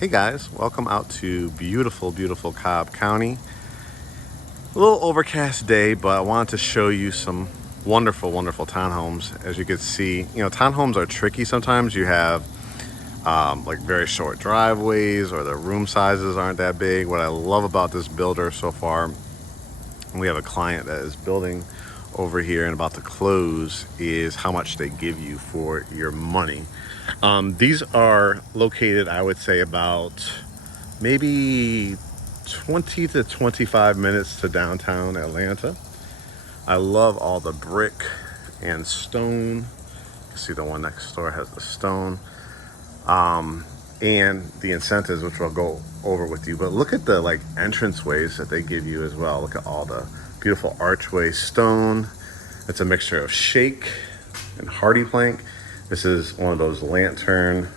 Hey guys, welcome out to beautiful, beautiful Cobb County. A little overcast day, but I wanted to show you some wonderful, wonderful townhomes. As you can see, townhomes are tricky sometimes. You have like very short driveways or the room sizes aren't that big. What I love about this builder so far, we have a client that is building over here and about to close, is how much they give you for your money. These are located, I would say, about maybe 20 to 25 minutes to downtown Atlanta. I love all the brick and stone. You can see the one next door has the stone. And the incentives, which I'll go over with you. But look at the entranceways that they give you as well. Look at all the beautiful archway stone. It's a mixture of shake and hardy plank. This is one of those lantern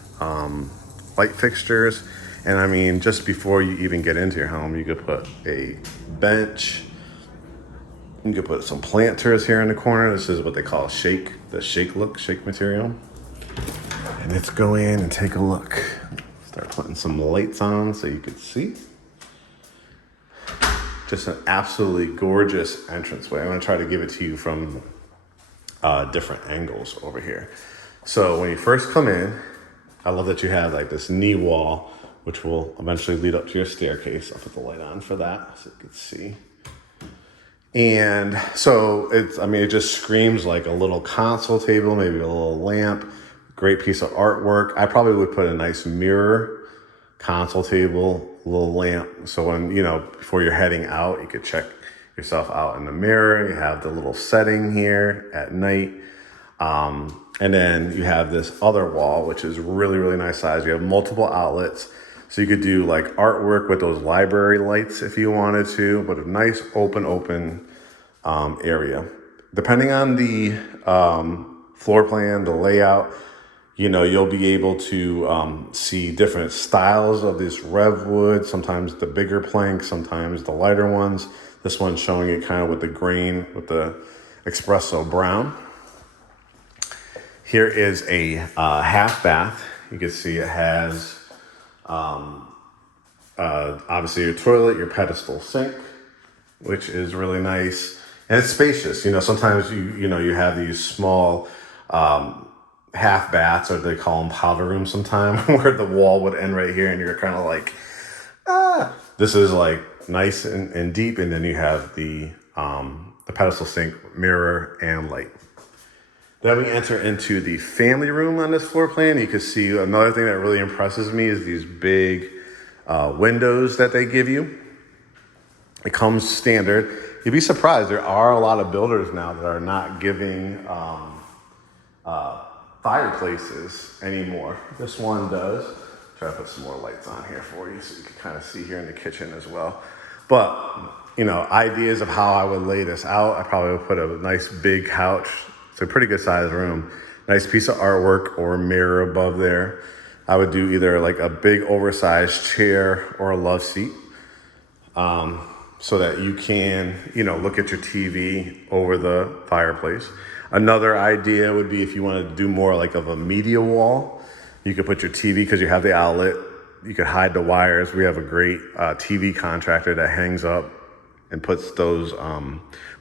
light fixtures. And I mean, just before you even get into your home, you could put a bench. You could put some planters here in the corner. This is what they call shake, the shake material. And let's go in and take a look. Start putting some lights on so you can see. Just an absolutely gorgeous entranceway. I'm gonna try to give it to you from different angles over here. So when you first come in, I love that you have like this knee wall, which will eventually lead up to your staircase. I'll put the light on for that so you can see. And so it just screams like a little console table, maybe a little lamp, great piece of artwork. I probably would put a nice mirror, console table, little lamp. So when, before you're heading out, you could check yourself out in the mirror. You have the little setting here at night. And then you have this other wall, which is really, really nice size. You have multiple outlets. So you could do like artwork with those library lights if you wanted to, but a nice open area. Depending on the floor plan, the layout, you'll be able to see different styles of this rev wood, sometimes the bigger planks, sometimes the lighter ones. This one's showing it kind of with the grain, with the espresso brown. Here is a half bath. You can see it has obviously your toilet, your pedestal sink, which is really nice. And it's spacious. Sometimes you have these small half baths, or they call them powder rooms sometimes, where the wall would end right here and you're kind of like, this is like nice and deep. And then you have the pedestal sink, mirror, and light. Then we enter into the family room on this floor plan. You can see another thing that really impresses me is these big windows that they give you. It comes standard. You'd be surprised. There are a lot of builders now that are not giving fireplaces anymore. This one does. Try to put some more lights on here for you so you can kind of see here in the kitchen as well. But, ideas of how I would lay this out, I probably would put a nice big couch. It's a pretty good sized room. Nice piece of artwork or mirror above there. I would do either like a big oversized chair or a love seat, so that you can, look at your TV over the fireplace. Another idea would be if you wanted to do more like of a media wall, you could put your TV, because you have the outlet. You could hide the wires. We have a great TV contractor that hangs up and puts those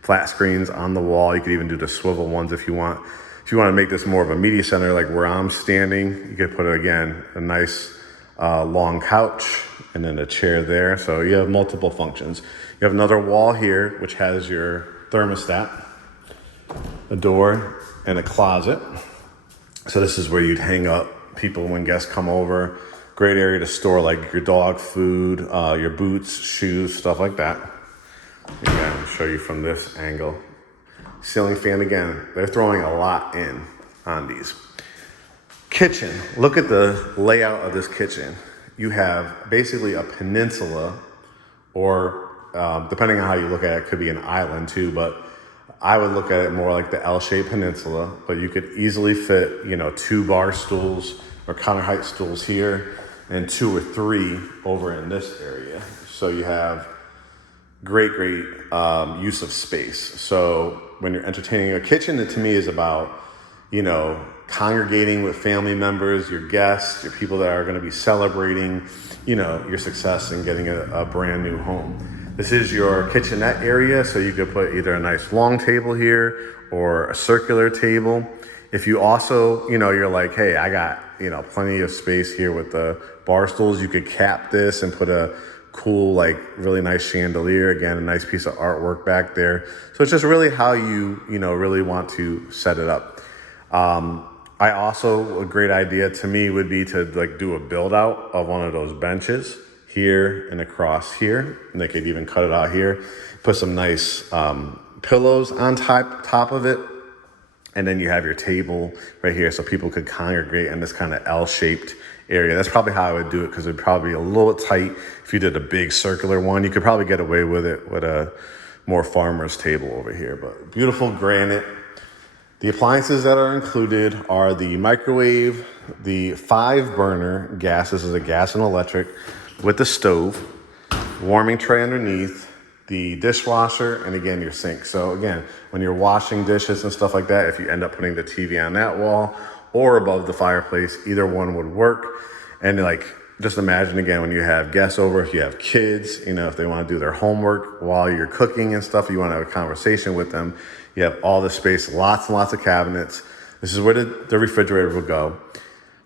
flat screens on the wall. You could even do the swivel ones if you want. If you want to make this more of a media center, like where I'm standing, you could put, again, a nice long couch and then a chair there. So you have multiple functions. You have another wall here, which has your thermostat, a door, and a closet. So this is where you'd hang up people when guests come over. Great area to store like your dog food, your boots, shoes, stuff like that. Again, I'll show you from this angle. Ceiling fan, again, they're throwing a lot in on these. Kitchen, look at the layout of this kitchen. You have basically a peninsula, or depending on how you look at it, it could be an island too, but I would look at it more like the L-shaped peninsula, but you could easily fit, 2 bar stools or counter height stools here and 2 or 3 over in this area. So you have great use of space. So when you're entertaining a kitchen, it to me is about, congregating with family members, your guests, your people that are going to be celebrating, your success in getting a brand new home. This is your kitchenette area, so you could put either a nice long table here or a circular table. If you also, you're like, hey, I got, plenty of space here with the bar stools, you could cap this and put a cool, like really nice chandelier. Again, a nice piece of artwork back there. So it's just really how you, really want to set it up. I also, a great idea to me would be to like do a build out of one of those benches here and across here. And they could even cut it out here, put some nice pillows on top of it. And then you have your table right here so people could congregate in this kind of L-shaped area. That's probably how I would do it, because it'd probably be a little tight. If you did a big circular one, you could probably get away with it with a more farmer's table over here. But beautiful granite. The appliances that are included are the microwave, the 5-burner gas. This is a gas and electric with the stove, warming tray underneath, the dishwasher, and again, your sink. So again, when you're washing dishes and stuff like that, if you end up putting the TV on that wall or above the fireplace, either one would work. And like, just imagine again, when you have guests over, if you have kids, if they want to do their homework while you're cooking and stuff, you want to have a conversation with them. You have all the space, lots and lots of cabinets. This is where the refrigerator will go.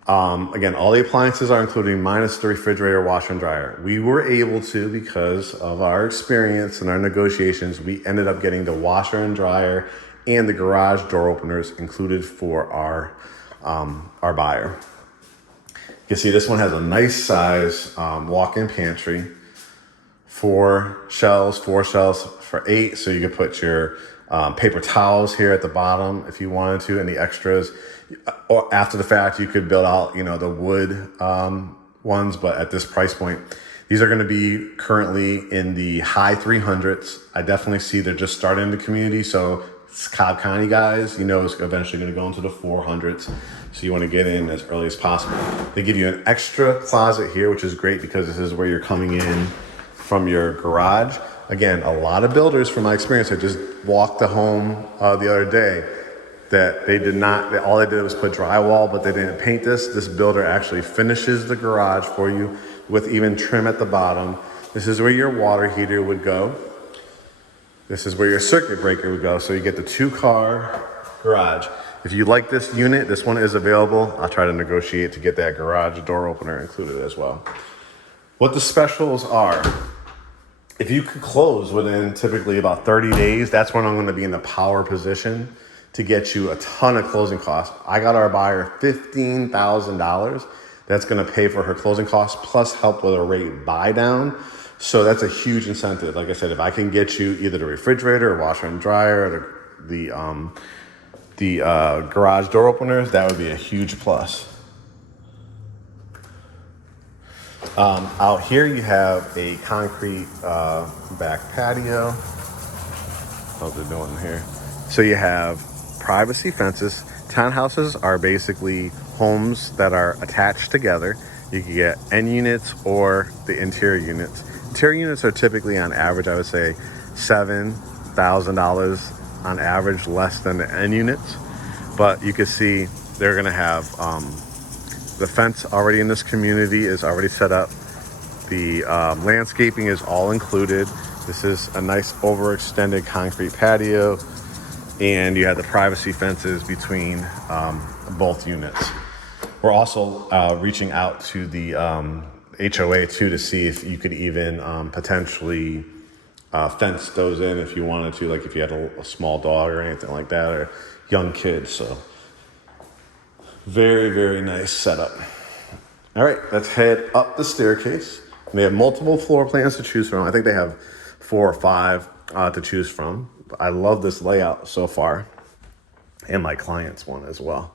Again, all the appliances are included minus the refrigerator, washer, and dryer. We were able to, because of our experience and our negotiations, we ended up getting the washer and dryer and the garage door openers included for our buyer. You can see this one has a nice size walk-in pantry, 4 shelves for 8, so you could put your paper towels here at the bottom if you wanted to, and the extras. Or after the fact, you could build out, the wood ones, but at this price point, these are going to be currently in the high 300s. I definitely see they're just starting the community, so it's Cobb County guys, it's eventually going to go into the 400s. So you want to get in as early as possible. They give you an extra closet here, which is great because this is where you're coming in from your garage. Again, a lot of builders, from my experience, I just walked the home the other day, that they did not, all they did was put drywall, but they didn't paint this. This builder actually finishes the garage for you with even trim at the bottom. This is where your water heater would go. This is where your circuit breaker would go. So you get the 2-car garage. If you like this unit, this one is available. I'll try to negotiate to get that garage door opener included as well. What the specials are: if you could close within typically about 30 days, that's when I'm going to be in the power position to get you a ton of closing costs. I got our buyer $15,000. That's going to pay for her closing costs plus help with a rate buy down. So that's a huge incentive. Like I said, if I can get you either the refrigerator or washer and dryer or the garage door openers, that would be a huge plus. Out here you have a concrete back patio. How's it doing here? So you have privacy fences. Townhouses are basically homes that are attached together. You can get end units or the interior units. Interior units are typically, on average, I would say $7,000 on average, less than the end units. But you can see they're going to have the fence already in this community is already set up. The landscaping is all included. This is a nice overextended concrete patio, and you have the privacy fences between both units. We're also reaching out to the HOA too to see if you could even potentially fence those in if you wanted to, like if you had a small dog or anything like that, or young kids. So very, very nice setup. All right, let's head up the staircase. They have multiple floor plans to choose from. I think they have 4 or 5 to choose from. I love this layout so far, and my client's one as well.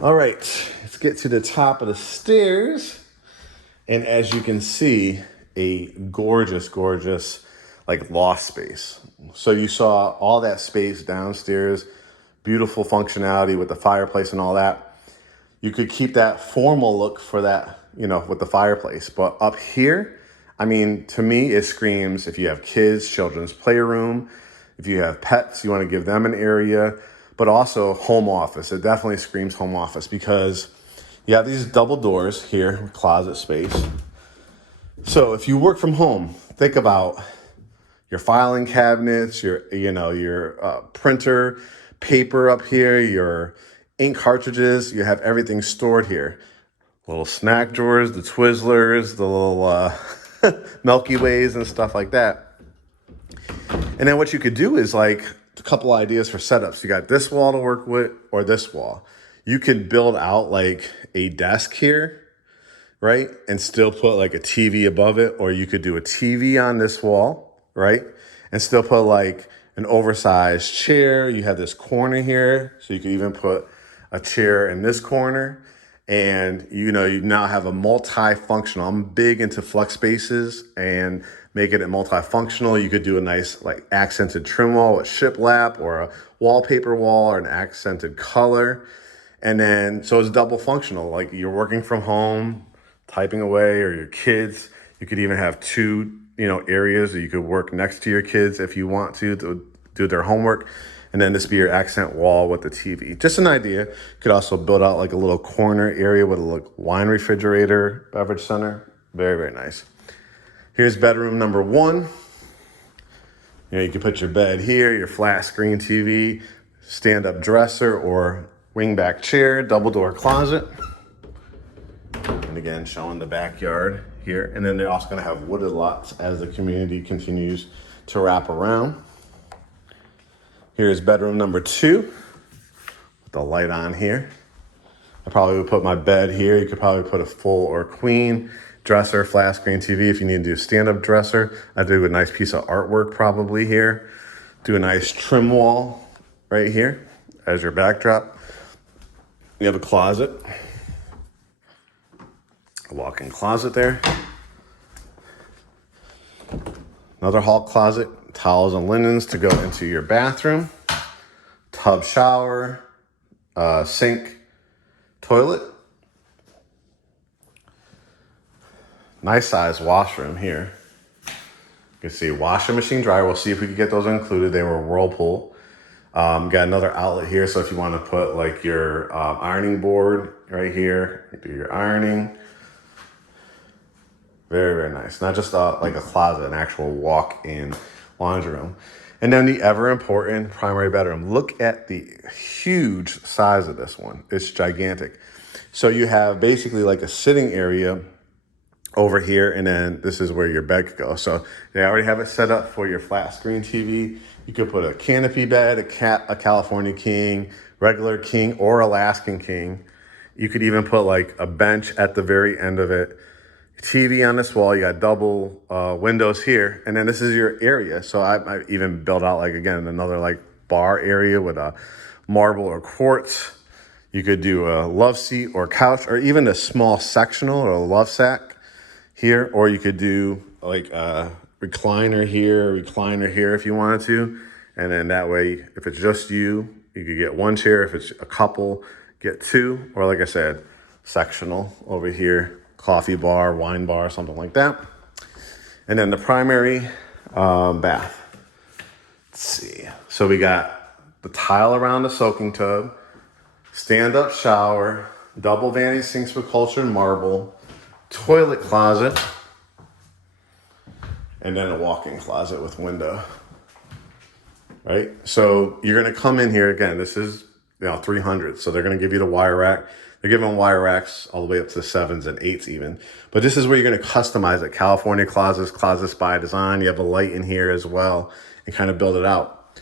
All right, let's get to the top of the stairs. And as you can see, a gorgeous, gorgeous like loft space. So you saw all that space downstairs, beautiful functionality with the fireplace and all that. You could keep that formal look for that, with the fireplace. But up here, I mean, to me, it screams if you have kids, children's playroom. If you have pets, you want to give them an area. but also home office. It definitely screams home office because you have these double doors here, closet space. So if you work from home, think about your filing cabinets, your printer, paper up here, your ink cartridges. You have everything stored here. Little snack drawers, the Twizzlers, the little Milky Ways and stuff like that. And then what you could do is like a couple ideas for setups. You got this wall to work with or this wall. You could build out like a desk here, right? And still put like a TV above it, or you could do a TV on this wall, right? And still put like an oversized chair. You have this corner here, so you could even put a chair in this corner. And you now have a multifunctional. I'm big into flex spaces and making it multifunctional. You could do a nice like accented trim wall with shiplap or a wallpaper wall or an accented color. And then, so it's double functional. Like you're working from home, typing away, or your kids. You could even have two, areas that you could work next to your kids if you want to do their homework. And then this be your accent wall with the TV. Just an idea. You could also build out like a little corner area with a wine refrigerator, beverage center. Very, very nice. Here's bedroom number 1. You can put your bed here, your flat screen TV, stand-up dresser or wing-back chair, double door closet. And again, showing the backyard here. And then they're also gonna have wooded lots as the community continues to wrap around. Here's bedroom number 2, with the light on here. I probably would put my bed here. You could probably put a full or queen dresser, flat screen TV. If you need to do a stand-up dresser, I'd do a nice piece of artwork probably here. Do a nice trim wall right here as your backdrop. You have a closet, a walk-in closet there. Another hall closet, towels and linens to go into your bathroom, tub shower, sink, toilet. Nice size washroom here. You can see washing machine, dryer. We'll see if we can get those included. They were Whirlpool. Got another outlet here, so if you want to put like your ironing board right here, you do your ironing. Very, very nice. Not just like a closet, an actual walk-in laundry room. And then the ever important primary bedroom. Look at the huge size of this one. It's gigantic. So you have basically like a sitting area over here, and then this is where your bed could go. So they already have it set up for your flat screen TV. You could put a canopy bed, a California king, regular king, or Alaskan king. You could even put like a bench at the very end of it. TV on this wall, you got double windows here, and then this is your area. So I even built out like, again, another like bar area with a marble or quartz. You could do a love seat or couch, or even a small sectional or a love sack here, or you could do like a recliner here if you wanted to. And then that way, if it's just you could get one chair. If it's a couple, get two, or like I said, sectional over here. Coffee bar, wine bar, something like that. And then the primary bath. Let's see. So we got the tile around the soaking tub, stand-up shower, double vanity sinks with cultured marble, toilet closet, and then a walk-in closet with window. Right? So you're gonna come in here, again, this is 300. So they're gonna give you the wire rack. They're giving wire racks all the way up to the 7s and 8s even. But this is where you're gonna customize it. California closets by design. You have a light in here as well and kind of build it out.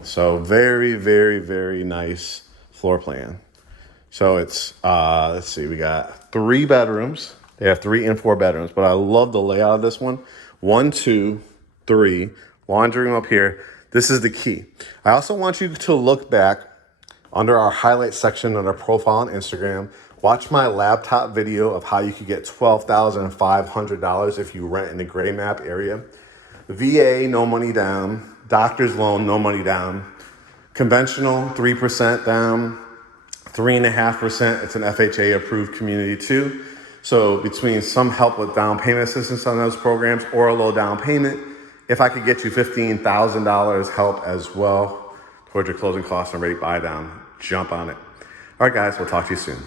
So very, very, very nice floor plan. So it's, let's see, we got 3 bedrooms. They have 3 and 4 bedrooms, but I love the layout of this one. 1, 2, 3, laundry room up here. This is the key. I also want you to look back under our highlight section on our profile on Instagram. Watch my laptop video of how you could get $12,500 if you rent in the Gray Map area. VA, no money down. Doctor's loan, no money down. Conventional, 3% down. 3.5%. It's an FHA approved community too. So between some help with down payment assistance on those programs or a low down payment, if I could get you $15,000 help as well, towards your closing costs and rate buy down. Jump on it. All right, guys, we'll talk to you soon.